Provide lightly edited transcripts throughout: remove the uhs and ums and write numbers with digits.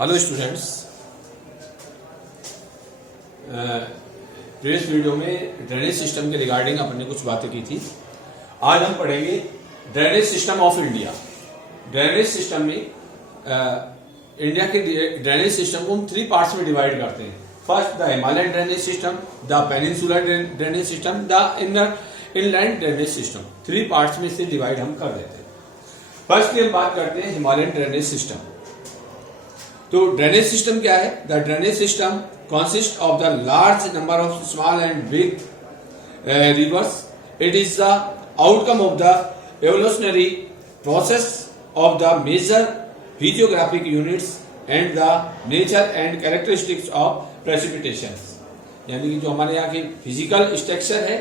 Hello students, previous video में drainage system के regarding अपन ने कुछ बातें की थी। आज हम पढ़ेंगे drainage system of India. Drainage system में इंडिया के ड्रेनेज सिस्टम को हम 3 पार्ट्स में डिवाइड करते हैं। First the Himalayan drainage system, the peninsular drainage system, the inland drainage system. 3 parts में से डिवाइड हम कर देते हैं। फर्स्ट की हम बात करते हैं हिमालयन ड्रेनेज सिस्टम। तो ड्रेनेज सिस्टम क्या है? The drainage system consist of the large number of small and big rivers. It is the outcome of the evolutionary process of the major physiographic units and the nature and characteristics of precipitation. यानी कि जो हमारे यहाँ की physical structure है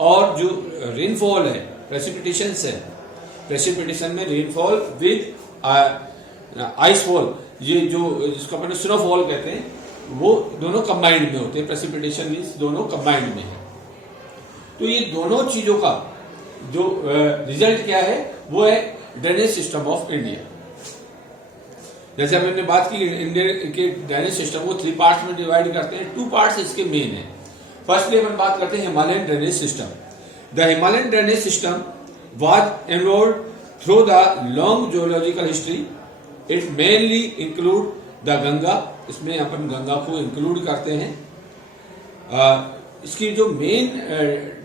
और जो rainfall है, प्रेसिपिटेशन है, प्रेसिपिटेशन में रेनफॉल विद आइसफॉल, ये जो जिसको अपन स्नोफॉल कहते हैं, वो दोनों कंबाइंड में होते हैं. प्रेसिपिटेशन मीन्स दोनों कंबाइंड में है. तो ये दोनों चीजों का जो रिजल्ट क्या है वो है ड्रेनेज सिस्टम ऑफ इंडिया. जैसे हमने बात की, इंडिया के ड्रेनेज सिस्टम को 3 पार्ट्स में डिवाइड करते हैं. 2 पार्ट्स इसके मेन है. फर्स्टली अपन बात करते हैं Himalayan drainage system. The Himalayan drainage system was involve through the long geological history. It mainly include the Ganga. इसमें अपन गंगा को इंक्लूड करते हैं. इसकी जो मेन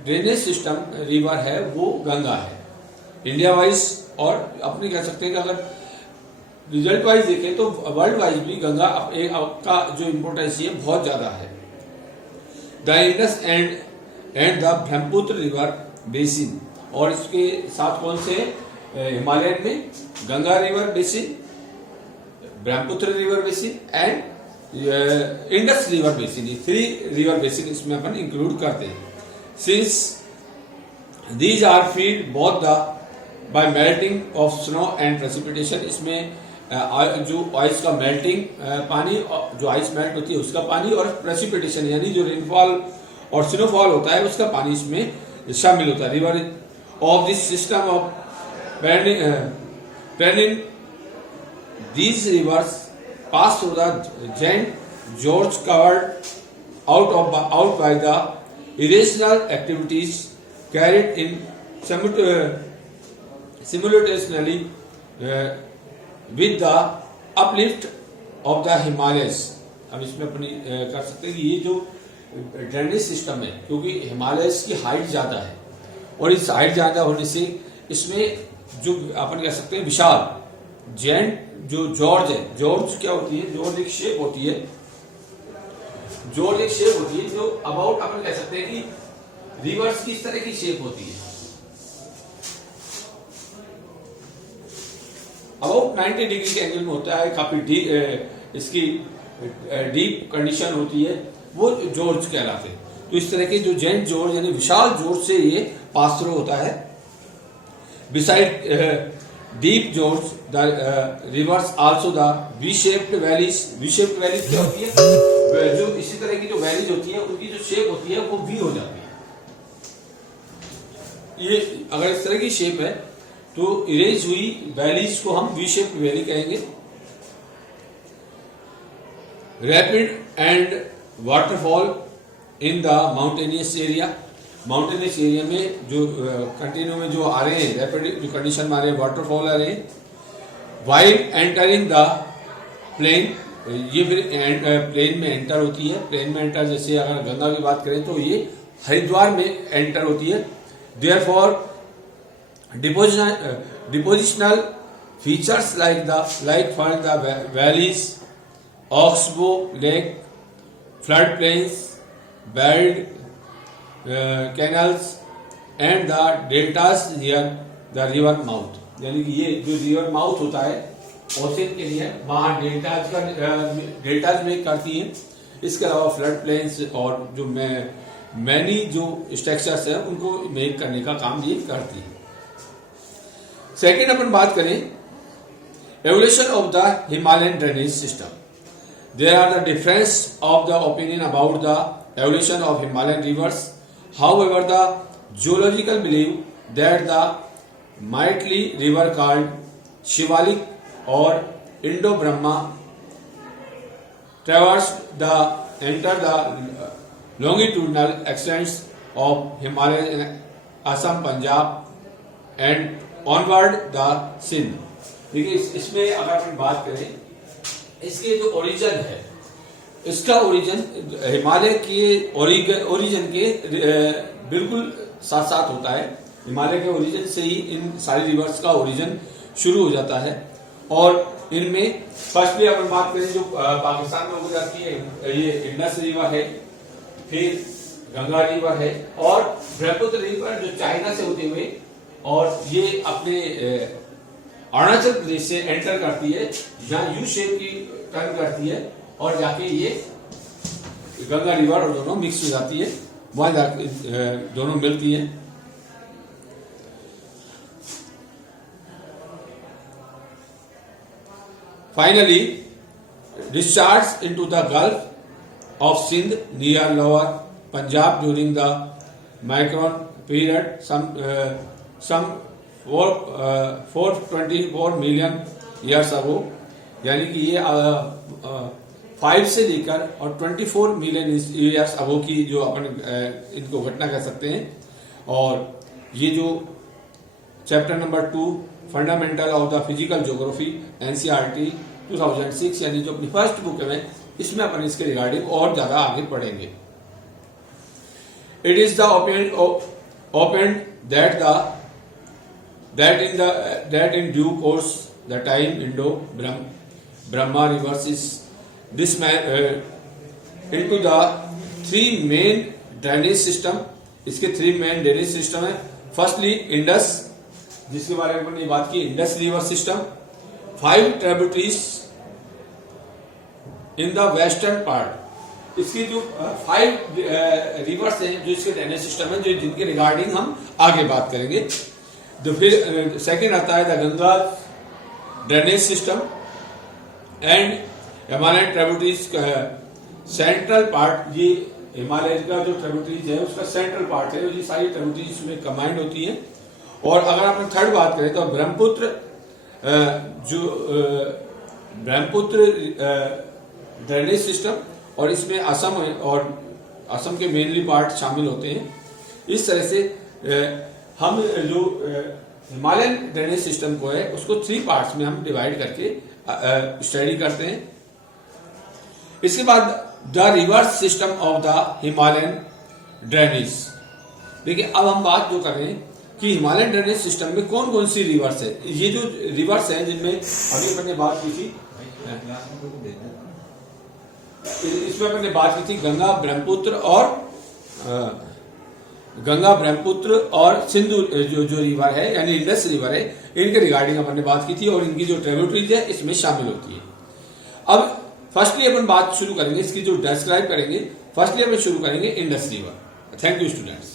ड्रेनेज सिस्टम रिवर है वो गंगा है इंडिया वाइज. और अपने कह सकते हैं कि अगर रिजल्ट वाइज देखें तो वर्ल्ड वाइज भी गंगा का जो इम्पोर्टेंस है बहुत ज्यादा है. The Indus and the Brahmaputra river basin. और इसके साथ कौन से हिमालयन में Ganga river basin, Brahmaputra river basin and Indus river basin. 3 river basin इसमें अपन इंक्लूड करते हैं. Since these are feed both the by melting of snow and precipitation. इसमें जो आइस का मेल्टिंग पानी, जो आइस मेल्ट होती है उसका पानी, और प्रेसिपिटेशन यानी जो रेनफॉल और स्नोफॉल होता है उसका पानी इसमें शामिल होता है. River of this system of Pennine. These rivers pass through the St. George covered out by the irrational activities carried in simultaneously with the uplift of the Himalayas. अब इसमें अपनी कर सकते हैं कि ये जो ड्रेनेज सिस्टम है, क्योंकि हिमालयस की हाइट ज्यादा है और इस हाइट ज्यादा होने से इसमें जो अपन कह सकते हैं विशाल जेंट जो जॉर्ज है, जॉर्ज क्या होती है? जॉर्ज एक शेप होती है. जॉर्ज एक शेप होती है जो अबाउट अपन कह सकते हैं कि रिवर्स की इस तरह की शेप होती है. अबाउट 90 डिग्री के एंगल में होता है. काफी इसकी डीप कंडीशन होती है, वो जॉर्ज कहलाते हैं. तो इस तरह के जो जेंट जॉर्ज यानी विशाल जॉर्ज से ये पास थ्रू होता है. Beside deep George the reverse also the V shaped valleys. V shaped valleys क्या होती है? जो इसी तरह की जो वैलीज होती है उनकी जो शेप होती है वो वी हो जाती है. ये अगर इस तरह की शेप है तो इरेज हुई वैलीज को हम वी शेप्ड वैली कहेंगे. Rapid and waterfall in the mountainous area. Mountainous area में जो कंटिन्यू में जो आ रहे हैं, रैपिड जो कंडीशन में आ रहे हैं, वाटरफॉल आ रहे हैं. While entering the plain. ये फिर प्लेन में एंटर होती है. प्लेन में एंटर, जैसे अगर गंगा की बात करें तो ये हरिद्वार में एंटर होती है. Therefore depositional features like for the valleys, oxbow lake, flood plains, belt canals and the deltas near the river mouth. यानी कि ये जो रिवर माउथ होता है ओशन के लिए, वहां डेल्टाज में करती हैं. इसके अलावा फ्लड प्लेन्स और जो मैनी जो स्ट्रक्चर्स है उनको मेक करने का काम ये करती है. सेकेंड अपन बात करें evolution of the Himalayan drainage system. There are the difference of the opinion about the evolution of Himalayan rivers. However, the geological believe that the mighty river called Shivalik or Indo-Brahma traversed enter the longitudinal extents of Himalaya, Assam, Punjab and onward the Sindh. देखिए इसमें अगर अपन बात करें, इसके जो origin है, इसका origin Himalaya के ओरिजिन के बिल्कुल साथ साथ होता है। हिमालय के ओरिजिन से ही इन सारी रिवर्स का ओरिजिन शुरू हो जाता है। और इनमें फर्स्टली अपन बात करें जो पाकिस्तान में गुजरती है, ये इंडस रिवर है, फिर गंगा रिवर है और ब्रह्मपुत्र रिवर जो चाइना से होते हुए और ये अपने अरुणाचल प्रदेश से एंटर करती है, जहां यू शेप की टर्न करती है और जाके ये गंगा रिवर और दोनों मिक्स हो जाती है, वहां जाके दोनों मिलती है। Finally, discharged into the Gulf of Sindh near Lower Punjab during the Micron period, some 424 million years ago, यानी कि ये 5 से लेकर और 24 मिलियन ईयर्स अगो की जो अपन इनको घटना कह सकते हैं। और ये जो chapter number 2 fundamental of the physical geography NCERT 2006 यानी जो अपनी फर्स्ट बुक है, इसमें अपन इसके रिगार्डिंग और ज्यादा आगे पढ़ेंगे। It is the open that in due course the time Indo Brahma reverses this into the 3 main drainage system. इसके 3 मेन ड्रेनेज सिस्टम है। फर्स्टली इंडस, जिसके बारे में हमने बात की, Indus river system, 5 tributaries in the western part. इसकी जो 5 रिवर्स हैं जो इसके ड्रेनेज सिस्टम है, जो जिनके रिगार्डिंग हम आगे बात करेंगे। तो फिर सेकंड आता है the Ganga drainage system and Himalayan tributaries central part. ये हिमालय का जो ट्रिब्यूटरीज है उसका सेंट्रल पार्ट है, ये सारी ट्रिब्यूटरीज में कंबाइंड होती है। और अगर अपन थर्ड बात करें तो ब्रह्मपुत्र ब्रह्मपुत्र ड्रेनेज सिस्टम, और इसमें असम और असम के मेनली पार्ट शामिल होते हैं। इस तरह से हम जो हिमालयन ड्रेनेज सिस्टम को है उसको 3 पार्ट्स में हम डिवाइड करके स्टडी करते हैं। इसके बाद the reverse system of the Himalayan drainage. देखिए अब हम बात जो कर रहे हैं कि हिमालयन ड्रेनेज सिस्टम में कौन कौन सी रिवर्स है। ये जो रिवर्स है जिनमें अभी अपन ने बात की थी, इसमें अपन ने बात की थी गंगा ब्रह्मपुत्र और सिंधु जो रिवर है यानी इंडस रिवर है, इनके रिगार्डिंग अपन ने बात की थी और इनकी जो ट्रिब्यूटरीज है इसमें शामिल होती है। अब फर्स्टली अपन बात शुरू करेंगे, इसकी जो डिस्क्राइब करेंगे, फर्स्टली अपन शुरू करेंगे Indus river. Thank you students.